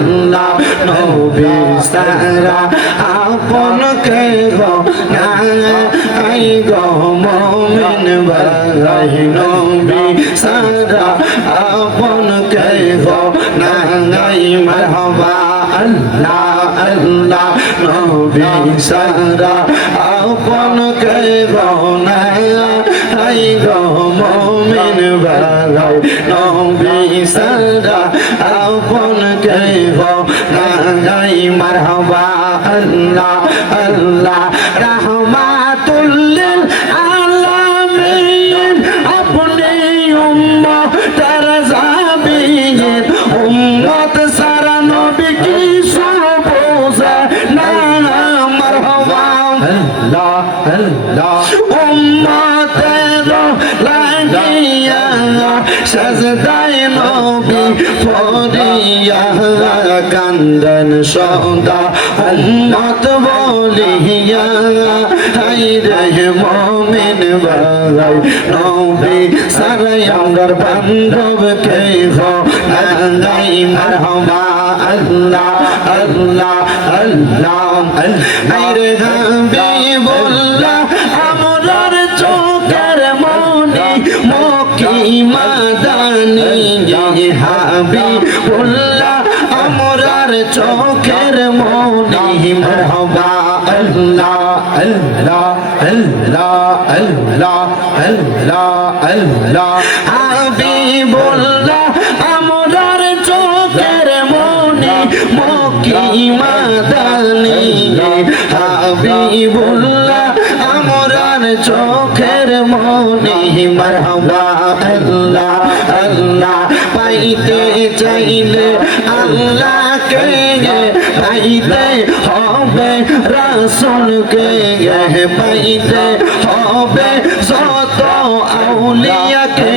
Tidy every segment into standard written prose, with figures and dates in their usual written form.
আল্লাহ নবী সারা আপন কে গো নাই গো মুমিন ভাই নবী সারা আপন কে গো নাই মারহাবা আল্লাহ আল্লাহ নবী সারা আপন কে গো নাই গো মুমিন ভাই নবী সারা আপন কে গো নাই মারহাবা আল্লাহ আল্লাহ রাহমাতুল লিল আলামিন আপনি উম্মতের জাবিন উম্মত সারা নবী কি সুবোঝে না মারহাবা আল্লাহ আল্লাহ উম্মতের লাগিয়া সাজদায় নবী পড়িয়া কান্দন সদা উম্মত বলিয়া হায়রে মুমিন ভাই নবী সারাই আমার বান্ধব কে গো নাই মারহাবা আল্লাহ আল্লাহ আল্লাহ হায়রে হাবিবুল্লাহ আমরার চোখের মনি মক্কি মাদানী হাবিবুল্লাহ আমরার চোখের মনি মারহাবা আল্লাহ আল্লাহ আল্লাহ আল্লাহ আল্লাহ আল্লাহ হাবিবুল্লাহ আমরার চোখের মনি মক্কি মাদানী হাবিবুল্লাহ আমরার চোখের মনি মারহাবা আল্লাহ আল্লাহ পাইতে চাইলে আল্লাহকে পাইতে হবে রাসূলকে পাইতে হবে যত আউলিয়াকে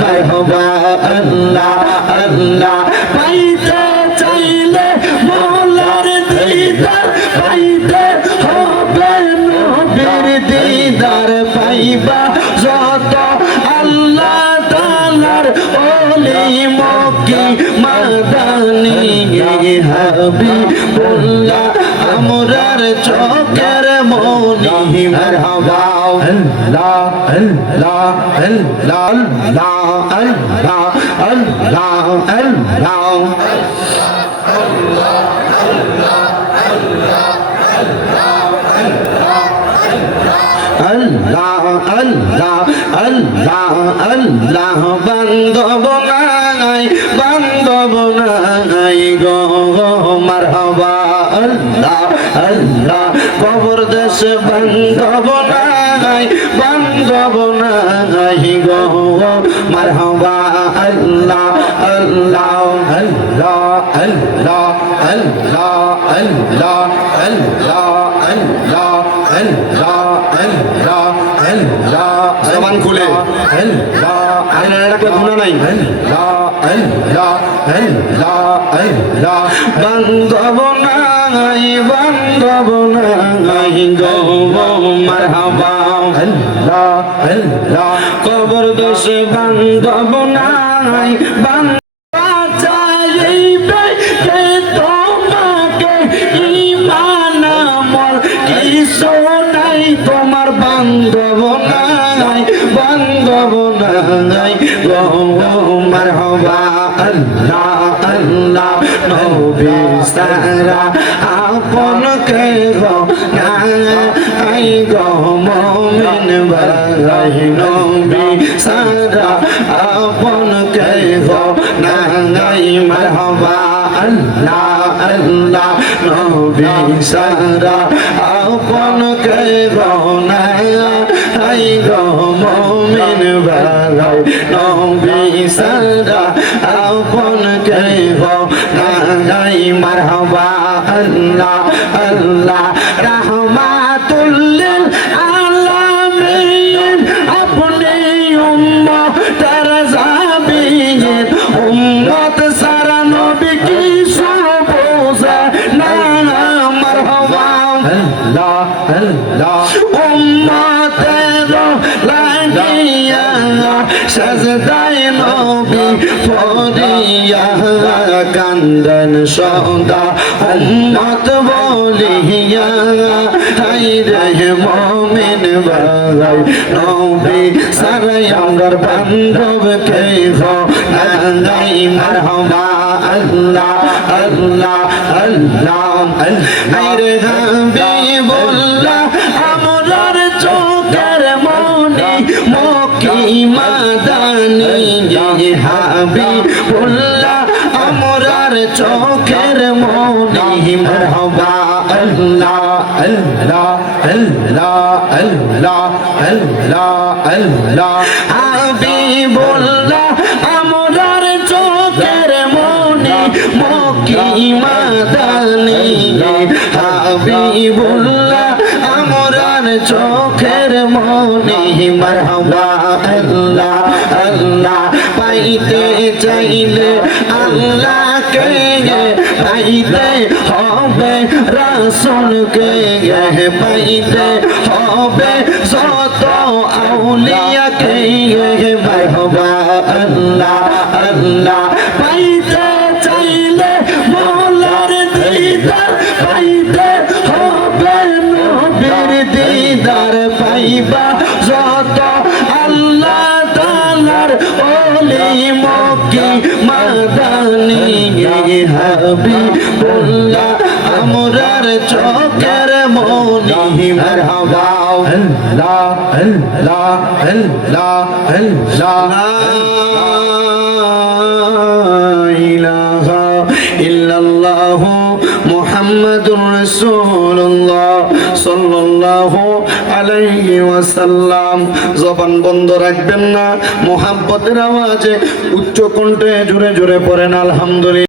মারহাবা আল্লাহ আল্লাহ পাইতে চাইলে মওলার দিদার পাইতে হবে নবীর দিদার পাইবা যত আল্লাহ তাআলার ওলি মক্কি মাদানী হাবিবুল্লাহ আমরার চোখের মনি মারহাবা আল্লাহ আল্লাহ আল্লাহ আল্লাহ আল্লাহ আল্লাহ আল্লাহ আল্লাহ আল্লাহ আল্লাহ বান্ধব নাই গো মারহাবা আল্লাহ আল্লাহ কবর দেশ বান্ধব নাই গো মারহাবা আল্লাহ আল্লাহ আল্লাহ আল্লাহ আল্লাহ আল্লাহ আল্লাহ আল্লাহ আল্লাহ আল্লাহ আল্লাহ জবান খুলে আল্লাহ আল্লাহ রাখলে গুনাহ নাই আল্লাহ আল্লাহ আল্লাহ আল্লাহ বান্ধব নাই গো মারহাবা আল্লাহ আল্লাহ কবর দোষ বান্ধব নাই তোমার বান্ধব নাই গো মারহাবা আল্লাহ আল্লাহ নবী সারা আপন কে গো নাই গো মুমিন ভাই নবী সারা আপন কে গো নাই মারহাবা আল্লাহ আল্লাহ নবী সারা আপন কে গো নাই গো মুমিন ভাই নবী সারা আপন কে গো নাই মারহাবা আল্লাহ আল্লাহ রাহমাতুল লিল আলামিন আপনি উম্মতের জাবিন উম্মত সারা নবী কি সুবোঝে না মারহাবা আল্লাহ আল্লাহ উম্মতের লাগিয়া সাজদায় নবী পড়িয়া কান্দন সদা উম্মত বলিয়া হাই রে মুমিন ভাই নবী সারাই আমার বান্ধব কে হো নাই মারহাবা আল্লাহ আল্লাহ আল্লাহ হাই রে হাবিবুল্লাহ আমরার চোখের মনি মক্কি মাদানী হাবিবুল্লাহ আমরার চোখের মনি মারহাবা আল্লাহ আল্লাহ আল্লাহ আল্লাহ আল্লাহ আল্লাহ হাবিবুল্লাহ আমরার চোখের মনি মক্কি মাদানী হাবিবুল্লাহ আমরার চোখের মনি মারহাবা আল্লাহ আল্লাহ পাইতে চাইলে আল্লাহকে পাইতে হবে রাসূলকে পাইতে হবে যত আউলিয়াকে মারহাবা আল্লাহ আল্লাহ পাইতে চাইলে মওলার দিদার পাইতে হবে নবীর দিদার পাইবা যত আল্লাহ তাআলার ওলি মক্কি মাদানী হাবিবুল্লাহ আমরার চোখের মনি মারহাবা আল্লাহ আল্লাহ আল্লাহ আল্লাহ ইলাহা ইল্লাল্লাহ মুহাম্মাদুর রাসূলুল্লাহ সাল্লাল্লাহু আলাইহি ওয়াসাল্লাম। জবান বন্ধ রাখবেন না, মুহাব্বতের আওয়াজে উচ্চ কণ্ঠে জোরে জোরে পড়েন আলহামদুলিল্লাহ।